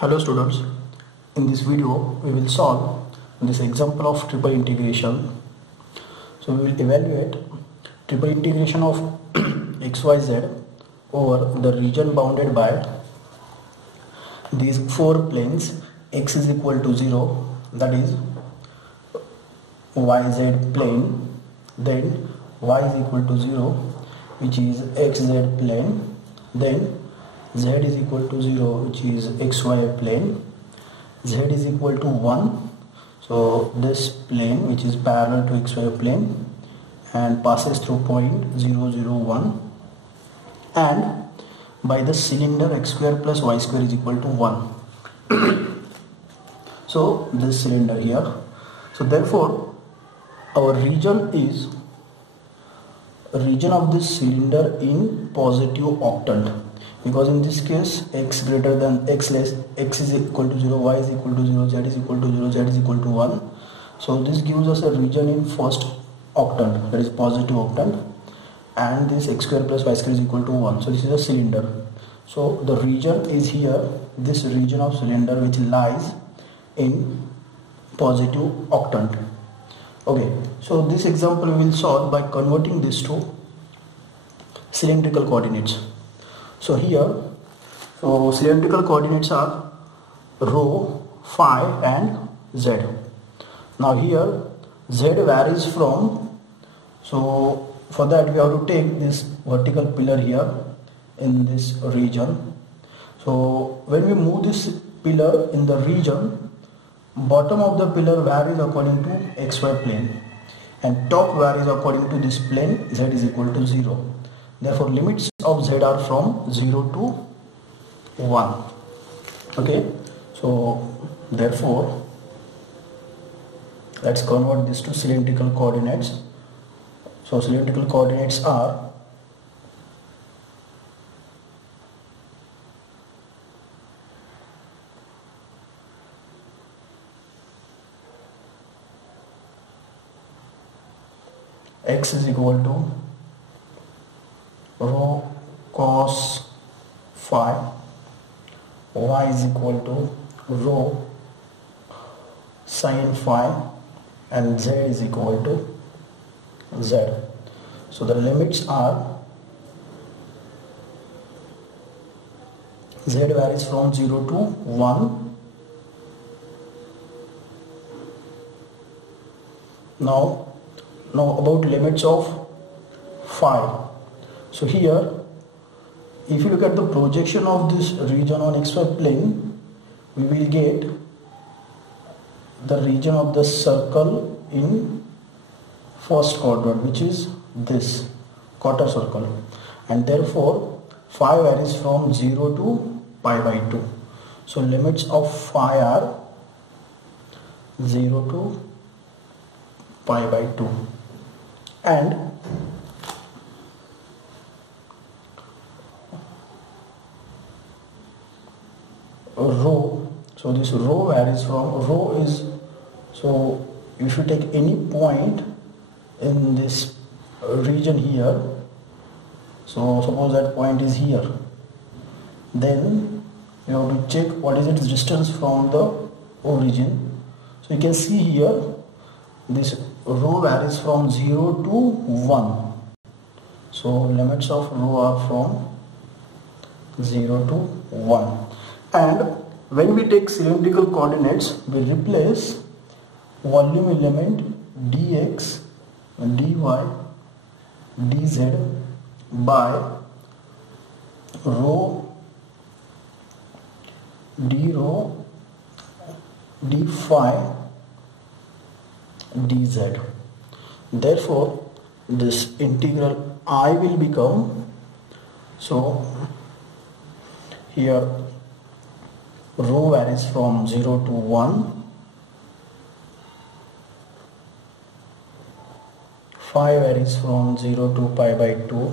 Hello students, in this video we will solve this example of triple integration. So we will evaluate triple integration of xyz over the region bounded by these four planes. X is equal to 0, that is yz plane, then y is equal to 0 which is xz plane, then z is equal to 0 which is xy plane, z is equal to 1, so this plane which is parallel to xy plane and passes through point 0, 0, 1, and by the cylinder x square plus y square is equal to 1. So this cylinder here, so therefore our region is region of this cylinder in positive octant, because in this case x greater than x less, x is equal to 0, y is equal to 0, z is equal to 0, z is equal to 1. So this gives us a region in first octant, that is positive octant, and this x square plus y square is equal to 1. So this is a cylinder. So the region is here, this region of cylinder which lies in positive octant. Okay, so this example we will solve by converting this to cylindrical coordinates. So here, so cylindrical coordinates are rho, phi and z. Now here z varies from, so for that we have to take this vertical pillar here in this region. So when we move this pillar in the region, bottom of the pillar varies according to xy plane and top varies according to this plane z is equal to 0. Therefore limits of z are from 0 to 1. Okay, so therefore let's convert this to cylindrical coordinates. So cylindrical coordinates are x is equal to rho cos phi, y is equal to rho sin phi, and z is equal to z. So the limits are z varies from 0 to 1. Now about limits of phi. So here if you look at the projection of this region on xy plane, we will get the region of the circle in first quadrant, which is this quarter circle, and therefore phi varies from 0 to pi by 2. So limits of phi are 0 to pi by 2, and rho, so this rho varies from, rho is, so if you take any point in this region here, so suppose that point is here, then you have to check what is its distance from the origin. So you can see here this rho varies from 0 to 1. So limits of rho are from 0 to 1. And when we take cylindrical coordinates, we replace volume element dx, dy, dz by rho, d rho, d phi, dz. Therefore this integral I will become, so here rho varies from 0 to 1, phi varies from 0 to pi by 2,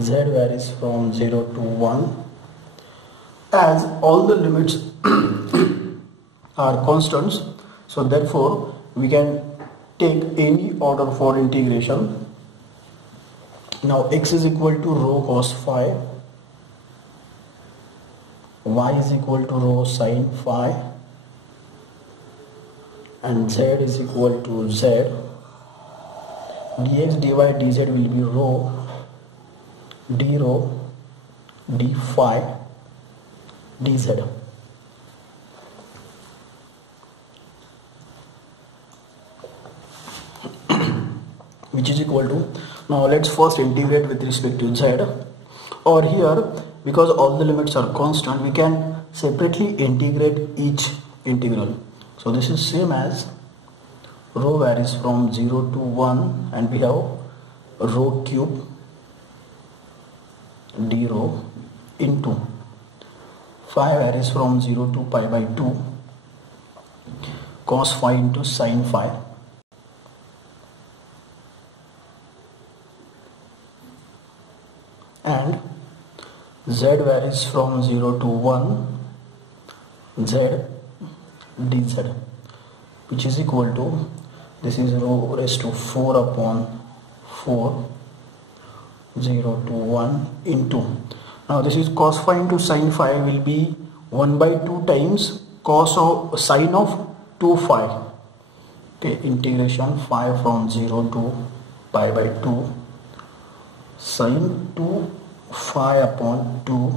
z varies from 0 to 1. As all the limits are constants, so therefore we can take any order for integration. Now x is equal to rho cos phi, y is equal to rho sin phi, and z is equal to z. Dx dy dz will be rho d rho d phi dz. Which is equal to, now let's first integrate with respect to z. Or here, because all the limits are constant, we can separately integrate each integral. So this is same as rho varies from 0 to 1, and we have rho cube d rho into phi varies from 0 to pi by 2 cos phi into sin phi, and z varies from 0 to 1 z dz, which is equal to, this is rho raised to 4 upon 4 0 to 1 into, now this is cos phi into sin phi will be 1 by 2 times cos of sin of 2 phi. Okay, integration phi from 0 to pi by 2 sin 2 phi upon 2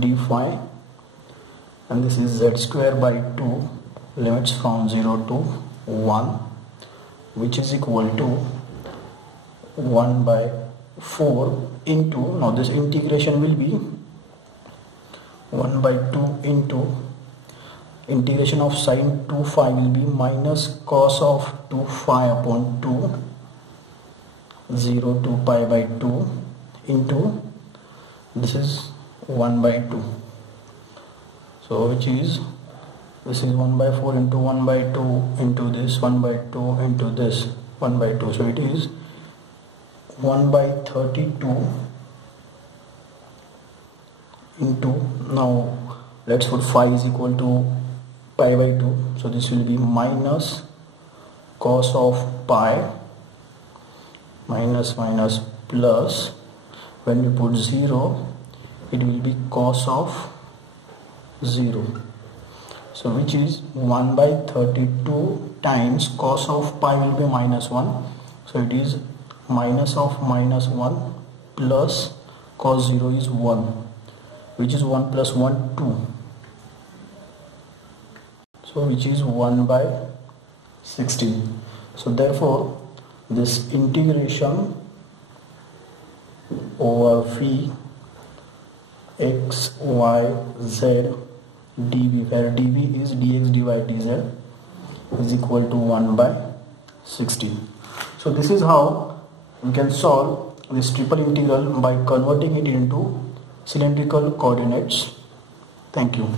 d phi, and this is z square by 2, limits from 0 to 1, which is equal to 1 by 4 into, now this integration will be 1 by 2 into integration of sin 2 phi will be minus cos of 2 phi upon 2 0 to pi by 2 into, this is 1 by 2, so which is, this is 1 by 4 into 1 by 2 into this 1 by 2 into this 1 by 2, so it is 1 by 32 into, now let's put phi is equal to pi by 2, so this will be minus cos of pi minus minus plus, when we put 0 it will be cos of 0, so which is 1 by 32 times cos of pi will be minus 1, so it is minus of minus 1 plus cos 0 is 1, which is 1 plus 1 2, so which is 1 by 16. So therefore this integration over phi x y z dv, where dv is dx dy dz, is equal to 1 by 16. So this is how we can solve this triple integral by converting it into cylindrical coordinates. Thank you.